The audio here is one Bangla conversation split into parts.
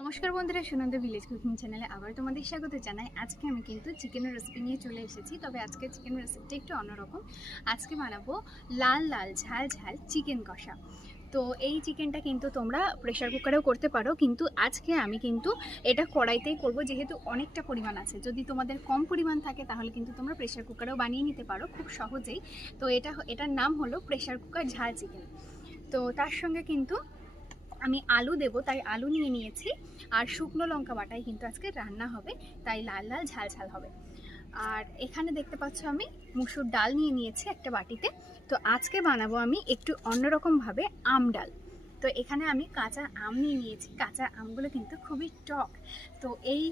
নমস্কার বন্ধুরা, সুনন্দা ভিলেজ কুকিং চ্যানেলে আবার তোমাদের স্বাগত জানাই। আজকে আমি কিন্তু চিকেনের রেসিপি নিয়ে চলে এসেছি। তবে আজকে চিকেনের রেসিপিটা একটু অন্যরকম। আজকে বানাবো লাল লাল ঝাল ঝাল চিকেন কষা। তো এই চিকেনটা কিন্তু তোমরা প্রেশার কুকারেও করতে পারো, কিন্তু আজকে আমি কিন্তু এটা কড়াইতেই করব, যেহেতু অনেকটা পরিমাণ আছে। যদি তোমাদের কম পরিমাণ থাকে তাহলে কিন্তু তোমরা প্রেশার কুকারেও বানিয়ে নিতে পারো খুব সহজেই। তো এটার নাম হলো প্রেশার কুকার ঝাল চিকেন। তো তার সঙ্গে কিন্তু আমি আলু দেব, তাই আলু নিয়ে নিয়েছি। আর শুকনো লঙ্কা বাটাই কিন্তু আজকে রান্না হবে, তাই লাল লাল ঝাল ঝাল হবে। আর এখানে দেখতে পাচ্ছ আমি মুসুর ডাল নিয়ে নিয়েছি একটা বাটিতে। তো আজকে বানাবো আমি একটু অন্যরকমভাবে আম ডাল। তো এখানে আমি কাঁচা আম নিয়ে নিয়েছি। কাঁচা আমগুলো কিন্তু খুবই টক। তো এই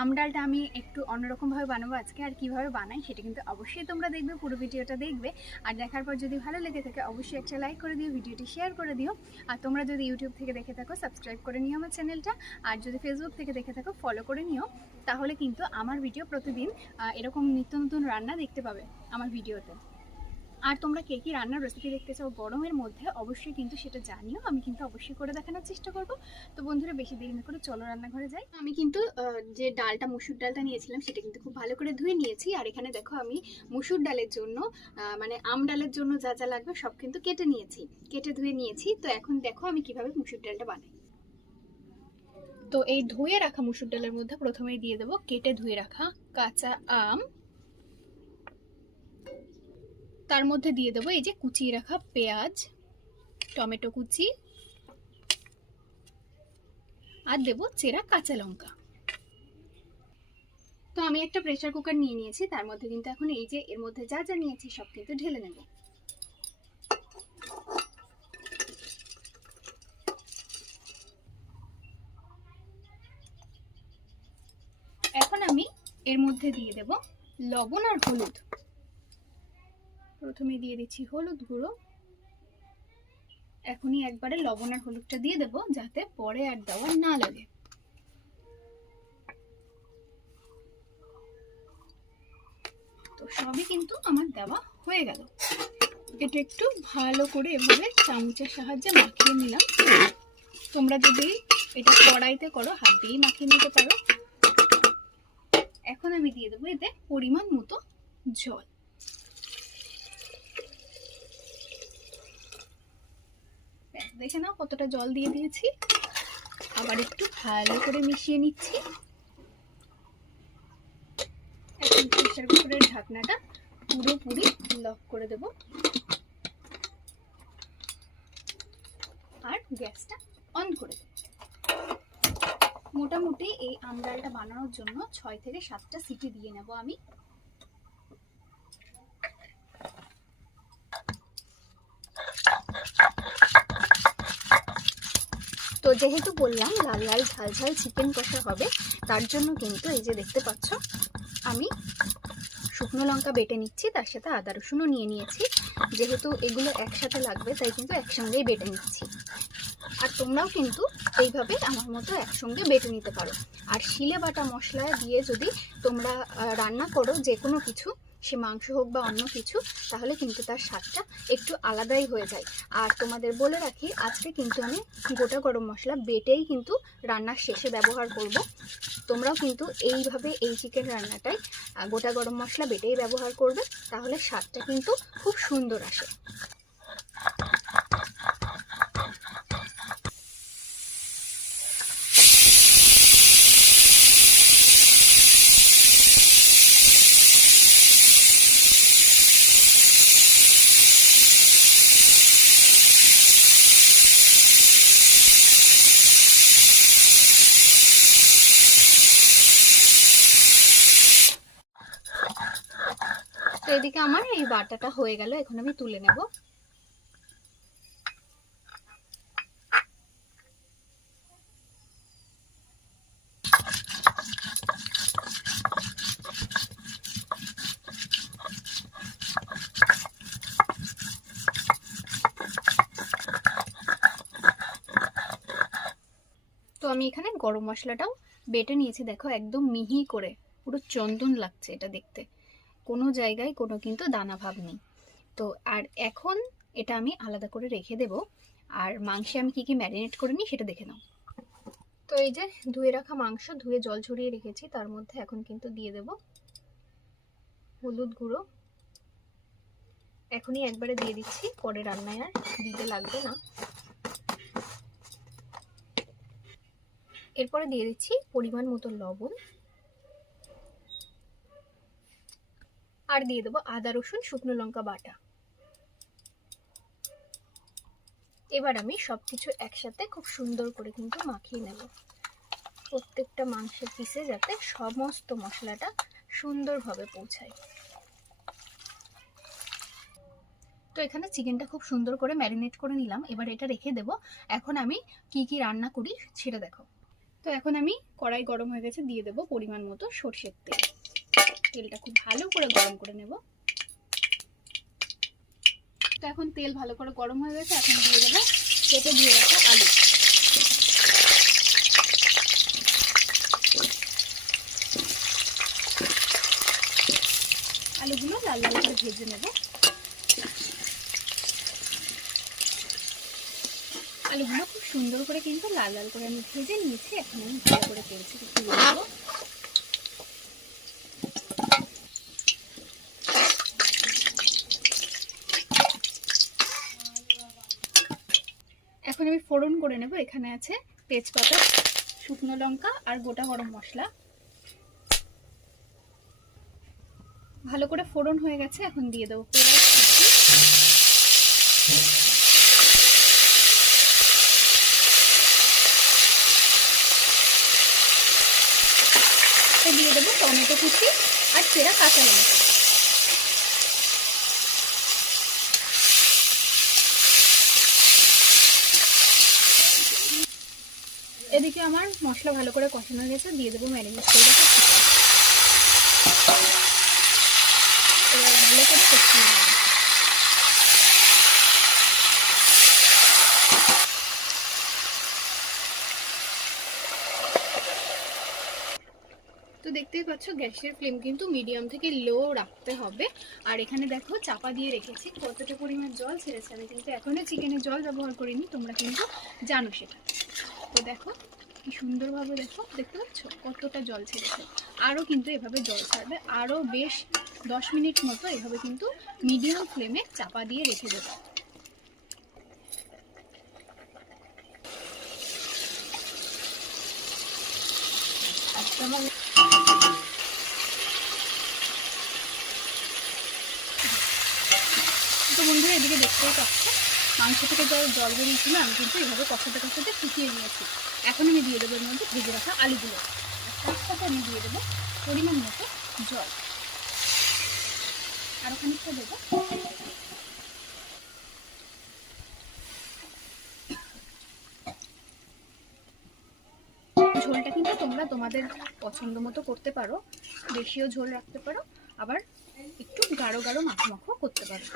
আম ডালটা আমি একটু অন্যরকমভাবে বানাবো আজকে। আর কীভাবে বানাই সেটা কিন্তু অবশ্যই তোমরা দেখবে, পুরো ভিডিওটা দেখবে। আর দেখার পর যদি ভালো লেগে থাকে অবশ্যই একটা লাইক করে দিও, ভিডিওটি শেয়ার করে দিও। আর তোমরা যদি ইউটিউব থেকে দেখে থাকো সাবস্ক্রাইব করে নিও আমার চ্যানেলটা। আর যদি ফেসবুক থেকে দেখে থাকো ফলো করে নিও। তাহলে কিন্তু আমার ভিডিও প্রতিদিন এরকম নিত্য নতুন রান্না দেখতে পাবে আমার ভিডিওতে। আর তোমরা কে কী রান্নার রেসিপি দেখতে চাও গরমের মধ্যে অবশ্যই কিন্তু সেটা জানিও, আমি কিন্তু অবশ্যই করে দেখানোর চেষ্টা করব। তো বন্ধুরা বেশি দেরি না করে চলো রান্নাঘরে যাই। আমি কিন্তু যে ডালটা মুসুর ডালটা নিয়েছিলাম সেটা কিন্তু খুব ভালো করে ধুয়ে নিয়েছি। আর এখানে দেখো আমি মুসুর ডালের জন্য মানে আম ডালের জন্য যা যা লাগবে সব কিন্তু কেটে ধুয়ে নিয়েছি। তো এখন দেখো আমি কিভাবে মুসুর ডালটা বানাই। তো এই ধুয়ে রাখা মুসুর ডালের মধ্যে প্রথমেই দিয়ে দেবো কেটে ধুয়ে রাখা কাঁচা আম। তার মধ্যে দিয়ে দেবো এই যে কুচিয়ে রাখা পেঁয়াজ, টমেটো কুচি, আর দেবো চেরা কাঁচা লঙ্কা। তো আমি একটা প্রেসার কুকার নিয়ে নিয়েছি, তার মধ্যে কিন্তু এখন এই যে এর মধ্যে যা যা নিয়েছি সব কিন্তু ঢেলে নেব। এখন আমি এর মধ্যে দিয়ে দেব লবণ আর হলুদ। প্রথমে দিয়ে দিচ্ছি হলুদ গুঁড়ো। এখনই একবারে লবণ আর হলুদটা দিয়ে দেবো যাতে পরে আর দেওয়া না লাগে। তো সবই কিন্তু আমার দেওয়া হয়ে গেল। এটা একটু ভালো করে এভাবে চামচের সাহায্যে মাখিয়ে নিলাম। তোমরা যদি এটা কড়াইতে করো হাত দিয়েই মাখিয়ে নিতে পারো। এখন আমি দিয়ে দেবো এতে পরিমাণ মতো জল। দেখে নাও কতটা জল দিয়ে দিয়েছি। আবার একটু ভালো করে মিশিয়ে নিচ্ছি। এখন প্রেসার কুকারের ঢাকনাটা পুরোপুরি লক করে দেব আর গ্যাসটা অন করে দেব। মোটামুটি এই আম ডালটা বানানোর জন্য 6 থেকে 7টা সিটি দিয়ে নেব আমি। তো যেহেতু বললাম লাল লাল ঝাল ঝাল চিকেন কষা হবে, তার জন্য কিন্তু এই যে দেখতে পাচ্ছ আমি শুকনো লঙ্কা বেটে নিচ্ছি, তার সাথে আদা রসুনও নিয়ে নিয়েছি। যেহেতু এগুলো একসাথে লাগবে তাই কিন্তু একসঙ্গেই বেটে নিচ্ছি। আর তোমরাও কিন্তু এইভাবে আমার মতো একসঙ্গে বেটে নিতে পারো। আর শিলে বাটা মশলা দিয়ে যদি তোমরা রান্না করো যে কোনো কিছু, সে মাংস হোক বা অন্য কিছু, তাহলে কিন্তু তার স্বাদটা একটু আলাদাই হয়ে যায়। আর তোমাদের বলে রাখি আজকে কিন্তু আমি গোটা গরম মশলা বেটেই কিন্তু রান্নার শেষে ব্যবহার করব। তোমরাও কিন্তু এইভাবে এই চিকেন রান্নাটায় গোটা গরম মশলা বেটেই ব্যবহার করবে, তাহলে স্বাদটা কিন্তু খুব সুন্দর আসে। তো এদিকে আমার এই বাটাটা হয়ে গেল, এখন আমি তুলে নেব। তো আমি এখানে গরম মশলাটাও বেটে নিয়েছি, দেখো একদম মিহি করে, পুরো চন্দন লাগছে এটা দেখতে, কোনো জায়গায় কোনো কিন্তু দানা ভাব নেই। তো আর এখন এটা আমি আলাদা করে রেখে দেব। আর মাংসে আমি কি কি ম্যারিনেট করে নিই সেটা দেখে নাও। তো এই যে ধুয়ে রাখা মাংস ধুয়ে জল ঝরিয়ে রেখেছি, তার মধ্যে এখন কিন্তু দিয়ে দেব হলুদ গুঁড়ো। এখনই একবারে দিয়ে দিচ্ছি, পরে রান্নায় আর দিতে লাগবে না। এরপরে দিয়ে দিচ্ছি পরিমাণ মতো লবণ, আর দিয়ে দেবো আদা রসুন শুকনো লঙ্কা বাটা। এবার আমি সবকিছু একসাথে খুব সুন্দর করে কিন্তু মাখিয়ে নেব, প্রত্যেকটা মাংসের পিসে যাতে সমস্ত মশলাটা সুন্দরভাবে পৌঁছায়। তো এখানে চিকেনটা খুব সুন্দর করে ম্যারিনেট করে নিলাম, এবার এটা রেখে দেব। এখন আমি কি কি রান্না করি সেটা দেখো। তো এখন আমি কড়াই গরম হয়ে গেছে, দিয়ে দেব পরিমাণ মতো সরষের তেল। তেলটা খুব ভালো করে গরম করে নেব। তো এখন তেল ভালো করে গরম হয়ে গেছে, এখন দিয়ে দেবো কেটে দিয়ে রাখা আলু। আলুগুলো লাল লাল করে ভেজে নেব। আলুগুলো খুব সুন্দর করে কিন্তু লাল লাল করে আমি ভেজে নিয়েছি। এখন আমি ভালো করে তেলছি তুলে নেব। এখন আমি ফোড়ন করে নেব। এখানে আছে তেজপাতা, শুকনো লঙ্কা আর গোটা গরম মশলা। ভালো করে ফোড়ন হয়ে গেছে, এখন দিয়ে দেবো পেঁয়াজ কুচি, দিয়ে দেবো টমেটো কুচি আর চেরা কাঁচা লঙ্কা। এদিকে আমার মশলা ভালো করে কষানো হয়ে গেছে, দিয়ে দেবো ম্যারিনেট করে রাখা চিকেন। এবার ভালো করে কষিয়ে নেব। তো দেখতেই পাচ্ছ গ্যাসের ফ্লেম কিন্তু মিডিয়াম থেকে লো রাখতে হবে। আর এখানে দেখো চাপা দিয়ে রেখেছি, কতটা পরিমাণ জল ছেড়েছে। আমি কিন্তু এখনো চিকেনে জল ব্যবহার করিনি, তোমরা কিন্তু জানো সেটা। তো দেখো কি সুন্দরভাবে, দেখো দেখতে পাচ্ছ কতটা জল ছেড়েছে। আরও কিন্তু এভাবে জল ছাড়বে, আরও বেশ 10 মিনিট মতো এভাবে কিন্তু মিডিয়াম ফ্লেমে চাপা দিয়ে রেখে দেবো। তো বন্ধুরা এদিকে দেখতেই পাচ্ছ মাংস থেকে জল বেরিয়েছিল, আমি কিন্তু এভাবে কষাতে কষাতে ফুটিয়ে নিয়েছি। এখন আমি দিয়ে দেবো এর মধ্যে ভেজে রাখা আলুগুলো। তার সাথে আমি দিয়ে দেবো পরিমাণ মতো জল, আরও খানিকটা দেবো। ঝোলটা কিন্তু তোমরা তোমাদের পছন্দ মতো করতে পারো, বেশিও ঝোল রাখতে পারো, আবার একটু গাঢ় গাঢ় মাখো মাখো করতে পারো।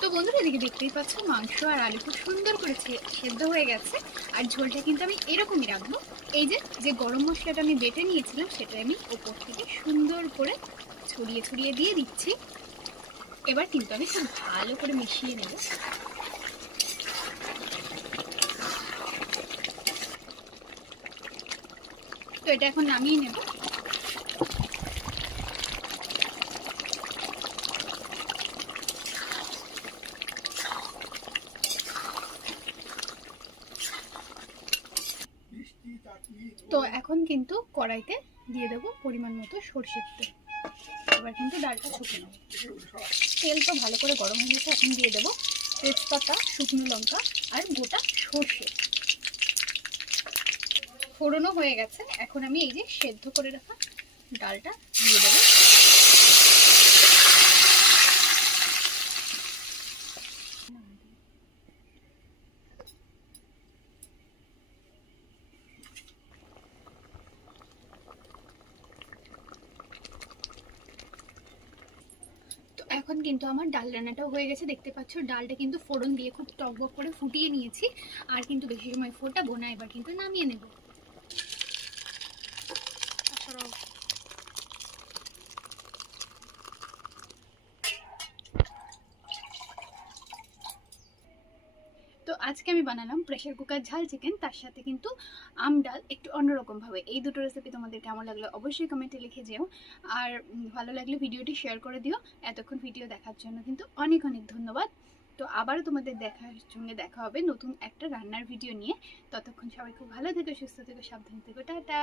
তো বন্ধুরা এদিকে দেখতেই পাচ্ছ মাংস আর আলু খুব সুন্দর করে সেদ্ধ হয়ে গেছে। আর ঝোলটা কিন্তু আমি এরকমই রাখবো। এই যে গরম মশলাটা আমি বেটে নিয়েছিলাম সেটা আমি ওপর থেকে সুন্দর করে ছড়িয়ে ছড়িয়ে দিয়ে দিচ্ছি। এবার কিন্তু আমি খুব ভালো করে মিশিয়ে নেব। তো এটা এখন নামিয়ে নেব। তো এখন কিন্তু কড়াইতে দিয়ে দেবো পরিমাণ মতো সরষের তেল। এবার কিন্তু ডালটা ছুঁকে নেব। তেল তো ভালো করে গরম হয়ে গেছে, এখন দিয়ে দেবো তেজপাতা, শুকনো লঙ্কা আর গোটা সর্ষে। ফোড়নও হয়ে গেছে, এখন আমি এই যে সেদ্ধ করে রাখা ডালটা দিয়ে দেবো। এখন কিন্তু আমার ডাল রান্নাটাও হয়ে গেছে। দেখতে পাচ্ছ ডালটা কিন্তু ফোড়ন দিয়ে খুব টকবক করে ফুটিয়ে নিয়েছি। আর কিন্তু বেশি সময় ফোটাবো না, এবার কিন্তু নামিয়ে নেব। তো আজকে আমি বানালাম প্রেসার কুকার ঝাল চিকেন, তার সাথে কিন্তু আম ডাল একটু অন্যরকমভাবে। এই দুটো রেসিপি তোমাদের কেমন লাগলো অবশ্যই কমেন্টে লিখে যেও। আর ভালো লাগলে ভিডিওটি শেয়ার করে দিও। এতক্ষণ ভিডিও দেখার জন্য কিন্তু অনেক অনেক ধন্যবাদ। তো আবারও তোমাদের সঙ্গে দেখা হবে নতুন একটা রান্নার ভিডিও নিয়ে। ততক্ষণ সবাই খুব ভালো থেকো, সুস্থ থেকো, সাবধান থেকো, টাটা।